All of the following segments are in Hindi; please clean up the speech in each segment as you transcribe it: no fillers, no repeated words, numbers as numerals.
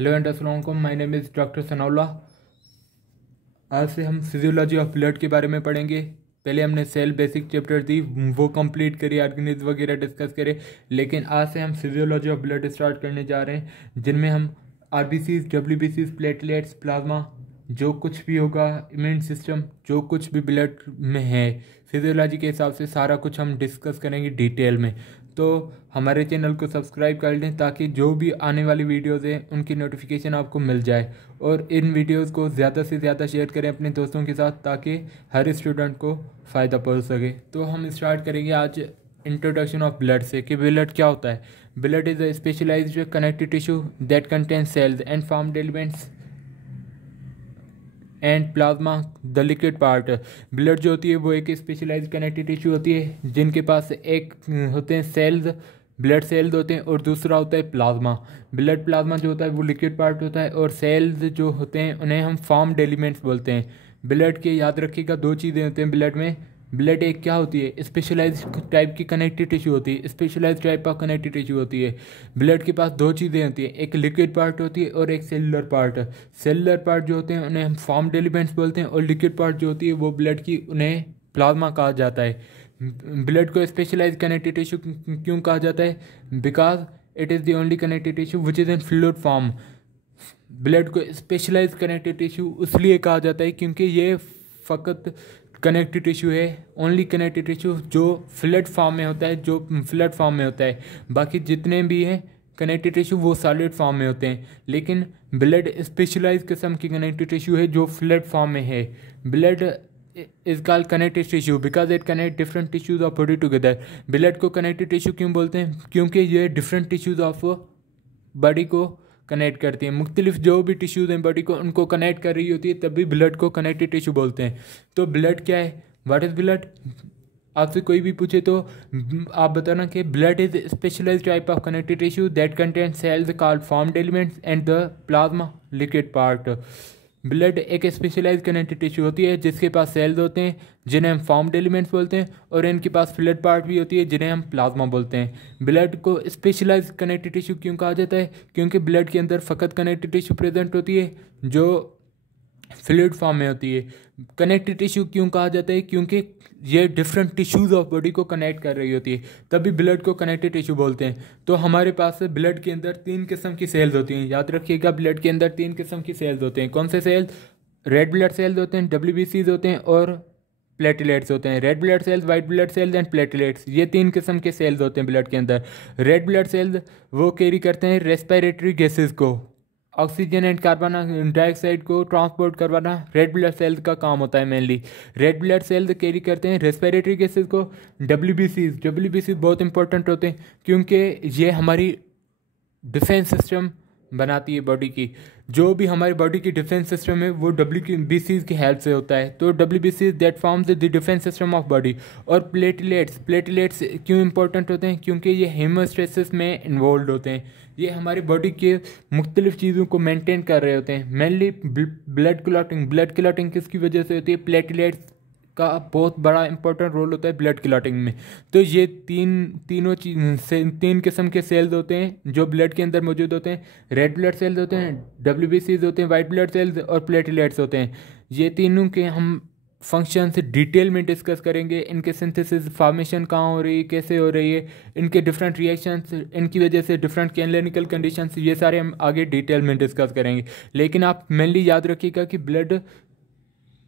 हेलो एंड अस्सलाम वालेकुम, my name is doctor Sanaullah. आज से हम फिजियोलॉजी ऑफ ब्लड के बारे में पढ़ेंगे। पहले हमने सेल बेसिक चैप्टर थी वो कंप्लीट करी, ऑर्गेनिज्म वगैरह डिस्कस करे, लेकिन आज से हम फिजियोलॉजी ऑफ ब्लड स्टार्ट करने जा रहे हैं, जिनमें हम आरबीसीज, डब्ल्यूबीसीज, प्लेटलेट्स, प्लाज्मा, जो कुछ भी होगा, इम्यून सिस्टम, जो कुछ भी ब्लड में है फिजियोलॉजी के हिसाब से सारा कुछ हम डिस्कस करेंगे डिटेल में। तो हमारे चैनल को सब्सक्राइब कर लें ताकि जो भी आने वाली वीडियोज़ हैं उनकी नोटिफिकेशन आपको मिल जाए, और इन वीडियोज़ को ज़्यादा से ज़्यादा शेयर करें अपने दोस्तों के साथ ताकि हर स्टूडेंट को फ़ायदा पहुंच सके। तो हम स्टार्ट करेंगे आज इंट्रोडक्शन ऑफ ब्लड से कि ब्लड क्या होता है। Blood is a specialized connective tissue that contain cells and formed elements and plasma the liquid part. Blood जो होती है वो एक स्पेशलाइज कनेक्टिव टिश्यू होती है जिनके पास एक होते हैं सेल्स, ब्लड सेल्स होते हैं, और दूसरा होता है प्लाज्मा। ब्लड प्लाज्मा जो होता है वो लिक्विड पार्ट होता है, और सेल्स जो होते हैं उन्हें हम फॉर्म्ड एलिमेंट्स बोलते हैं। ब्लड के याद रखिएगा दो चीज़ें होती हैं ब्लड में। ब्लड एक क्या होती है, स्पेशलाइज टाइप की कनेक्टिव टिश्यू होती है, specialize type of connective tissue होती है। ब्लड के पास दो चीज़ें होती हैं, एक लिक्विड पार्ट होती है और एक सेलुलर पार्ट। सेलुलर पार्ट जो होते हैं उन्हें हम फॉर्म्ड एलिमेंट्स बोलते हैं, और लिक्विड पार्ट जो होती है वो ब्लड की, उन्हें प्लाज्मा कहा जाता है। ब्लड को स्पेशलाइज कनेक्टिव टिश्यू क्यों कहा जाता है? Because it is the only connective tissue which is in fluid form. Blood को स्पेशलाइज कनेक्टिव टिश्यू इसलिए कहा जाता है क्योंकि ये फ़कत कनेक्टिव टिश्यू है, ओनली कनेक्टिव टिश्यू जो फ्लूइड फॉर्म में होता है, जो फ्लूइड फॉर्म में होता है। बाकी जितने भी हैं कनेक्टिव टिश्यू वो सॉलिड फॉर्म में होते हैं, लेकिन ब्लड स्पेशलाइज किस्म की कनेक्टिव टिश्यू है जो फ्लूइड फॉर्म में है। Blood is called connective tissue because it connect different tissues of body together. Blood को कनेक्टिव टिश्यू क्यों बोलते हैं? क्योंकि ये डिफरेंट टिश्यूज ऑफ बॉडी को कनेक्ट करती हैं। मुख्तलिफ जो भी टिश्यूज हैं बॉडी को, उनको कनेक्ट कर रही होती है, तभी ब्लड को कनेक्टिव टिश्यू बोलते हैं। तो ब्लड क्या है? What is blood? आपसे कोई भी पूछे तो आप बताना कि blood is specialized type of connective tissue that contain cells called formed elements and the plasma liquid part. Blood एक स्पेशलाइज कनेक्टिव टिश्यू होती है जिसके पास सेल्स होते हैं जिन्हें हम फॉर्म्ड एलिमेंट्स बोलते हैं, और इनके पास फ्लूइड पार्ट भी होती है जिन्हें हम प्लाज्मा बोलते हैं। ब्लड को स्पेशलाइज कनेक्टिव टिश्यू क्यों कहा जाता है? क्योंकि ब्लड के अंदर फ़कत कनेक्टिव टिश्यू प्रेजेंट होती है जो फ्लूइड फॉर्म में होती है। कनेक्टिव टिश्यू क्यों कहा जाता है? क्योंकि ये डिफरेंट टिश्यूज़ ऑफ बॉडी को कनेक्ट कर रही होती है, तभी ब्लड को कनेक्टिव टिश्यू बोलते हैं। तो हमारे पास ब्लड के अंदर तीन किस्म की सेल्स होती हैं, याद रखिएगा ब्लड के अंदर तीन किस्म की सेल्स होते हैं। कौन से सेल्स? रेड ब्लड सेल्स होते हैं, डब्ल्यूबीसीज होते हैं, और प्लेटलेट्स होते हैं। Red blood cells, white blood sales and platelets, ये तीन किस्म के सेल्स होते हैं ब्लड के अंदर। रेड ब्लड सेल्स वो कैरी करते हैं रेस्पिरेटरी गैसेज को, ऑक्सीजन एंड कार्बन डाइऑक्साइड को ट्रांसपोर्ट करवाना रेड ब्लड सेल्स का काम होता है mainly. Red blood sales carry करते हैं रेस्पिरेटरी गैसेज को। डब्ल्यूबीसीज बहुत इंपॉर्टेंट होते हैं क्योंकि ये हमारी डिफेंस सिस्टम बनाती है बॉडी की। जो भी हमारी बॉडी की डिफेंस सिस्टम है वो डब्ल्यूबीसीज की हेल्प से होता है। तो डब्ल्यूबीसीज that forms the defence system of body. और प्लेटलेट्स क्यों इंपॉर्टेंट होते हैं? क्योंकि ये हेमोस्टेसिस में इन्वॉल्व होते हैं। ये हमारी बॉडी के मुख्तलिफ चीज़ों को मेंटेन कर रहे होते हैं, मेनली ब्लड क्लॉटिंग किसकी वजह से होती है? प्लेटलेट्स का बहुत बड़ा इंपॉर्टेंट रोल होता है ब्लड क्लॉटिंग में। तो ये तीन किस्म के सेल्स होते हैं जो ब्लड के अंदर मौजूद होते हैं। रेड ब्लड सेल्स होते हैं, डब्ल्यूबीसीज होते हैं, वाइट ब्लड सेल्स और प्लेटलेट्स होते हैं। ये तीनों के हम फंक्शन से डिटेल में डिस्कस करेंगे। इनके सिंथेसिस, फॉर्मेशन कहाँ हो रही है, कैसे हो रही है, इनके डिफरेंट रिएक्शंस, इनकी वजह से डिफरेंट क्लिनिकल कंडीशंस, ये सारे हम आगे डिटेल में डिस्कस करेंगे। लेकिन आप मेनली याद रखिएगा कि ब्लड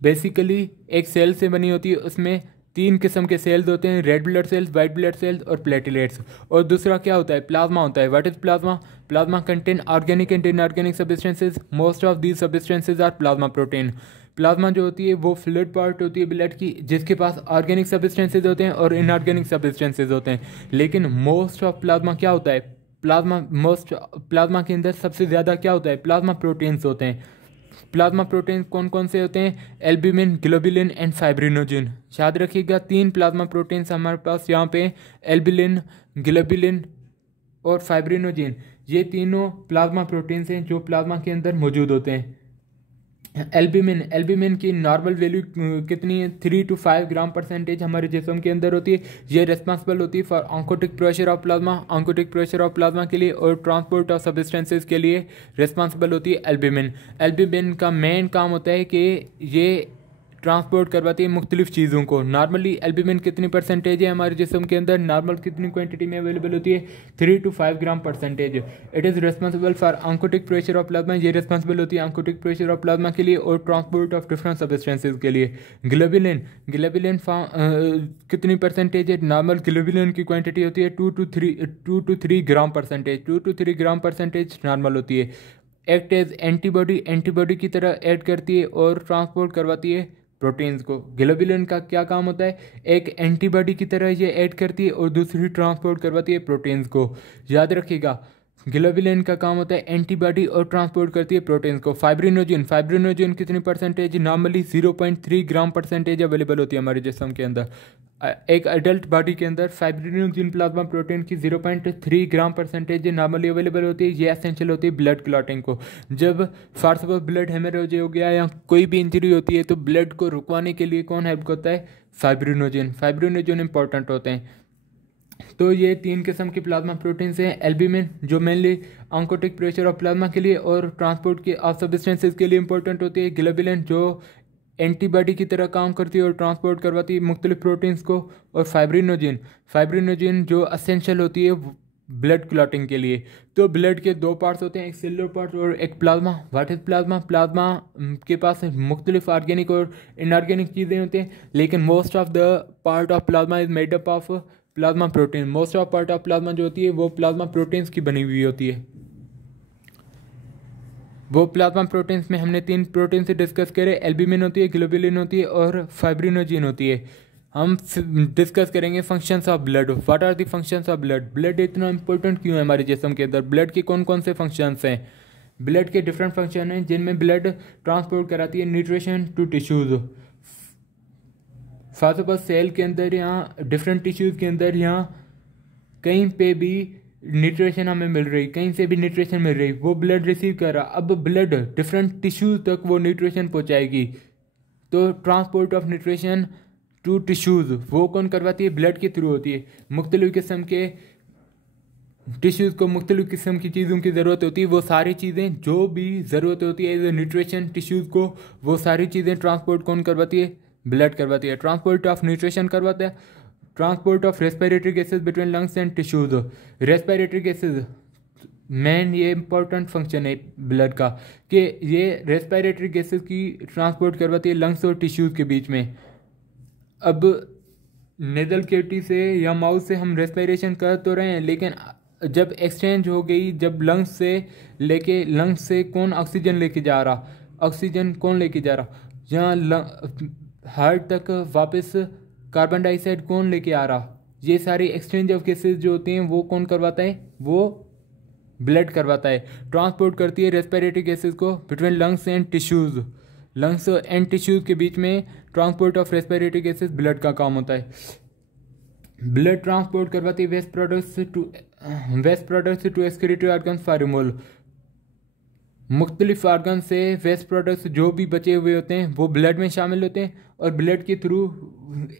बेसिकली एक सेल से बनी होती है, उसमें तीन किस्म के सेल्स होते हैं, red blood cells, white blood cells और प्लेटलेट्स। और दूसरा क्या होता है? प्लाज्मा होता है। What is plasma? Plasma contain organic and inorganic substances, most of these substances are plasma protein. Plasma जो होती है वो फ्लूइड पार्ट होती है ब्लड की, जिसके पास ऑर्गेनिक सब्सटेंसेज होते हैं और इनऑर्गेनिक सब्सटेंसेज होते हैं। लेकिन मोस्ट ऑफ प्लाज्मा क्या होता है? प्लाज्मा के अंदर सबसे ज़्यादा क्या होता है? प्लाज्मा प्रोटीन्स होते हैं। प्लाज्मा प्रोटीन कौन कौन से होते हैं? Albumin, globulin and fibrinogen. याद रखिएगा तीन प्लाज्मा प्रोटीन्स हमारे पास यहाँ पे, एल्ब्यूमिन, ग्लोबुलिन और फाइब्रिनोजिन। ये तीनों प्लाज्मा प्रोटीन्स हैं जो प्लाज्मा के अंदर मौजूद होते हैं। एल्ब्यूमिन की नॉर्मल वैल्यू कितनी है? 3 to 5 ग्राम % हमारे जिस्म के अंदर होती है। ये रिस्पॉन्सिबल होती है for oncotic pressure of plasma, oncotic pressure of plasma के लिए और ट्रांसपोर्ट ऑफ सब्सटेंसेस के लिए रिस्पॉन्सिबल होती है एल्ब्यूमिन। एल्ब्यूमिन का मेन काम होता है कि ये ट्रांसपोर्ट करवाती है मुख्तलिफ चीज़ों को। नॉर्मली एल्ब्यूमिन कितनी % है हमारे जिस्म के अंदर? नॉर्मल कितनी क्वांटिटी में अवेलेबल होती है? 3 to 5 gram %। It is responsible for oncotic pressure of plasma, ये रिस्पॉन्सिबल होती है ऑन्कोटिक प्रेशर ऑफ प्लाज्मा के लिए और ट्रांसपोर्ट ऑफ डिफरेंट सब्सटेंसेज के लिए। ग्लोबुलिन कितनी % है? नॉर्मल ग्लोबुलिन की क्वांटिटी होती है 2 to 3 gram %। 2 to 3 gram % normal होती है। एक्ट एज एंटीबॉडी की तरह ऐड करती है और ट्रांसपोर्ट करवाती है प्रोटीन्स को। ग्लोबुलिन का क्या काम होता है? एक एंटीबॉडी की तरह ये ऐड करती है और दूसरी ट्रांसपोर्ट करवाती है प्रोटीन्स को। याद रखिएगा, ग्लोबुलिन का काम होता है एंटीबॉडी और ट्रांसपोर्ट करती है प्रोटीन्स को। फाइब्रिनोजन कितनी %? नॉर्मली 0.3 ग्राम % अवेलेबल होती है हमारे जिस्म के अंदर। एक एडल्ट बॉडी के अंदर फाइब्रिनोजन प्लाज्मा प्रोटीन की 0.3 ग्राम % नॉर्मली अवेलेबल होती है। ये एसेंशियल होती है ब्लड क्लॉटिंग को। जब फॉर सपोज ब्लड हेमरेज हो गया या कोई भी इंजरी होती है तो ब्लड को रुकवाने के लिए कौन हेल्प करता है? फाइब्रिनोजन इंपॉर्टेंट होते हैं। तो ये 3 किस्म के प्लाज्मा प्रोटीन्स हैं। एल्ब्यूमिन जो mainly oncotic pressure of plasma के लिए और ट्रांसपोर्ट के ऑफ सब्सटेंसेज के लिए इंपॉर्टेंट होती है। ग्लोबुलिन जो एंटीबॉडी की तरह काम करती है और ट्रांसपोर्ट करवाती है मुख्तलिफ प्रोटीन्स को। और फाइब्रिनोजन जो असेंशियल होती है ब्लड क्लॉटिंग के लिए। तो ब्लड के 2 पार्ट्स होते हैं, एक सेलुलर पार्ट और एक plasma. What is plasma? Plasma के पास मुख्तलिफ ऑर्गेनिक और इनऑर्गेनिक चीज़ें होती हैं, लेकिन most of the part of plasma is made up of plasma protein. Most of part of plasma जो होती है वो प्लाज्मा प्रोटीन्स की बनी हुई होती है। वो प्लाज्मा प्रोटीन्स में हमने 3 प्रोटीन से डिस्कस करे, एल्ब्यूमिन होती है, ग्लोबुलिन होती है और फाइब्रिनोजन होती है। हम डिस्कस करेंगे functions of blood. What are the functions of blood? Blood इतना इंपॉर्टेंट क्यों है हमारे जिस्म के अंदर? ब्लड के कौन कौन से फंक्शंस हैं? ब्लड के डिफरेंट फंक्शन हैं जिनमें ब्लड ट्रांसपोर्ट कराती है nutrition to tissues. For suppose cell के अंदर यहाँ डिफरेंट टिश्यूज़ के अंदर यहाँ कहीं पे भी न्यूट्रिशन हमें मिल रही, कहीं से भी न्यूट्रिशन मिल रही, वो ब्लड रिसीव कर रहा। अब ब्लड डिफरेंट टिश्यूज तक वो न्यूट्रिशन पहुंचाएगी। तो transport of nutrition to tissues वो कौन करवाती है? ब्लड के थ्रू होती है। मुख्तलिफ किस्म के टिश्यूज़ को मुख्तलिफ किस्म की चीज़ों की ज़रूरत होती है। वो सारी चीज़ें जो भी ज़रूरत होती है एज ए न्यूट्रिशन टिश्यूज़ को, वो सारी चीज़ें ट्रांसपोर्ट कौन करवाती है? ब्लड करवाती है। ट्रांसपोर्ट ऑफ न्यूट्रिशन करवाता है। Transport of respiratory gases between lungs and tissues. Respiratory gases main ये इंपॉर्टेंट फंक्शन है ब्लड का कि ये रेस्पिरेटरी गैसेज की ट्रांसपोर्ट करवाती है लंग्स और टिश्यूज के बीच में। अब नेजल कैविटी से या माउथ से हम रेस्पिरेशन कर तो रहे हैं, लेकिन जब एक्सचेंज हो गई, जब लंग्स से कौन ऑक्सीजन लेके जा रहा? ऑक्सीजन कौन लेके जा रहा? यहाँ हार्ट तक वापस कार्बन डाइऑक्साइड कौन लेके आ रहा? ये सारी एक्सचेंज ऑफ गैसेज जो होती हैं वो कौन करवाता है? वो ब्लड करवाता है। ट्रांसपोर्ट करती है रेस्पिरेटरी गैसेज को between lungs and tissues. Lungs and tissues के बीच में transport of respiratory gases blood का काम होता है। ब्लड ट्रांसपोर्ट करवाती है waste products to excretory organs for removal. मुख्तलिफ ऑर्गन से वेस्ट प्रोडक्ट्स जो भी बचे हुए होते हैं वो ब्लड में शामिल होते हैं और ब्लड के थ्रू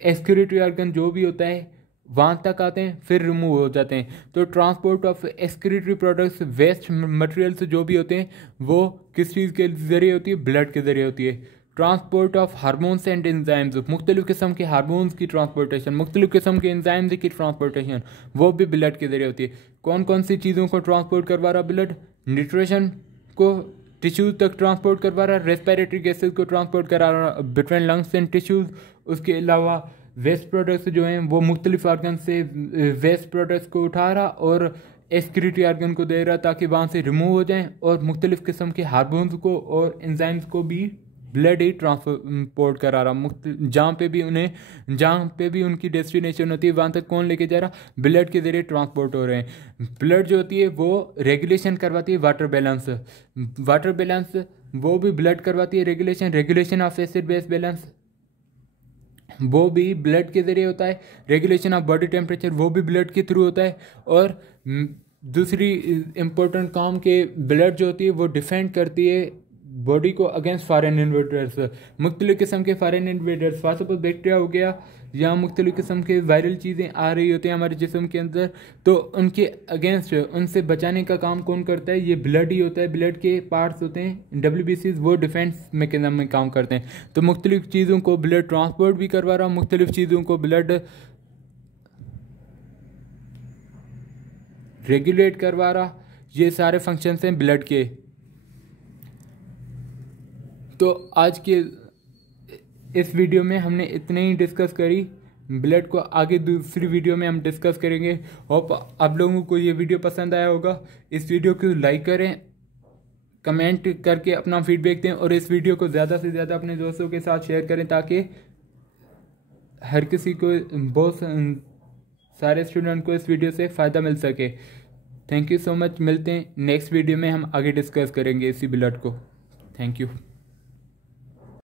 एक्सक्रीटरी ऑर्गन जो भी होता है वहाँ तक आते हैं, फिर रिमूव हो जाते हैं। तो transport of excretory products, waste materials जो भी होते हैं वो किस चीज़ के ज़रिए होती है? ब्लड के ज़रिए होती है। Transport of hormones and enzymes, मुख्तलिफ किस्म के हार्मोन्स की ट्रांसपोर्टेशन, मुख्तलिफ किस्म के एंजाइम्स की ट्रांसपोर्टेशन वो भी ब्लड के ज़रिए होती है। कौन कौन सी चीज़ों को ट्रांसपोर्ट करवा रहा ब्लड? न्यूट्रिशन को टिश्यूज तक ट्रांसपोर्ट करवा रहा है, रेस्पिरेटरी गैसेज को ट्रांसपोर्ट करा रहा बिटवीन लंग्स एंड टिश्यूज। उसके अलावा वेस्ट प्रोडक्ट्स जो हैं वो मुख्तलिफ ऑर्गन से वेस्ट प्रोडक्ट्स को उठा रहा और एक्सक्रीटरी ऑर्गन को दे रहा ताकि वहाँ से रिमूव हो जाएं, और मुख्तलिफ किस्म के हार्मोन्स को और एंजाइम्स को भी ब्लड ही ट्रांसपोर्ट करा रहा। जहाँ पे भी उनकी डेस्टिनेशन होती है वहाँ तक कौन लेके जा रहा? ब्लड के ज़रिए ट्रांसपोर्ट हो रहे हैं। ब्लड जो होती है वो रेगुलेशन करवाती है वाटर बैलेंस वो भी ब्लड करवाती है। Regulation of acid base balance वो भी ब्लड के ज़रिए होता है। रेगुलेशन ऑफ बॉडी टेम्परेचर वो भी ब्लड के थ्रू होता है। और दूसरी इम्पोर्टेंट काम के ब्लड जो होती है वो डिफेंड करती है बॉडी को अगेंस्ट फॉरेन इन्वेडर्स। मुख्तलिफ किस्म के foreign invaders, first of all bacteria हो गया, या मुख्तलिफ किस्म के वायरल चीज़ें आ रही होती हैं हमारे जिस्म के अंदर, तो उनके अगेंस्ट उनसे बचाने का काम कौन करता है? ये ब्लड ही होता है। ब्लड के पार्ट्स होते हैं WBCs, वो डिफेंस मैकेनिज्म में काम करते हैं। तो मुख्तलिफ चीज़ों को ब्लड ट्रांसपोर्ट भी करवा रहा, मुख्तलिफ चीज़ों को ब्लड रेगुलेट करवा रहा, ये सारे फंक्शंस हैं ब्लड के। तो आज के इस वीडियो में हमने इतने ही डिस्कस करी, ब्लड को आगे दूसरी वीडियो में हम डिस्कस करेंगे। होप आप लोगों को ये वीडियो पसंद आया होगा। इस वीडियो को लाइक करें, कमेंट करके अपना फीडबैक दें, और इस वीडियो को ज़्यादा से ज़्यादा अपने दोस्तों के साथ शेयर करें ताकि हर किसी को, बहुत सारे स्टूडेंट को इस वीडियो से फ़ायदा मिल सके। Thank you so much. मिलते हैं नेक्स्ट वीडियो में, हम आगे डिस्कस करेंगे इसी ब्लड को। Thank you.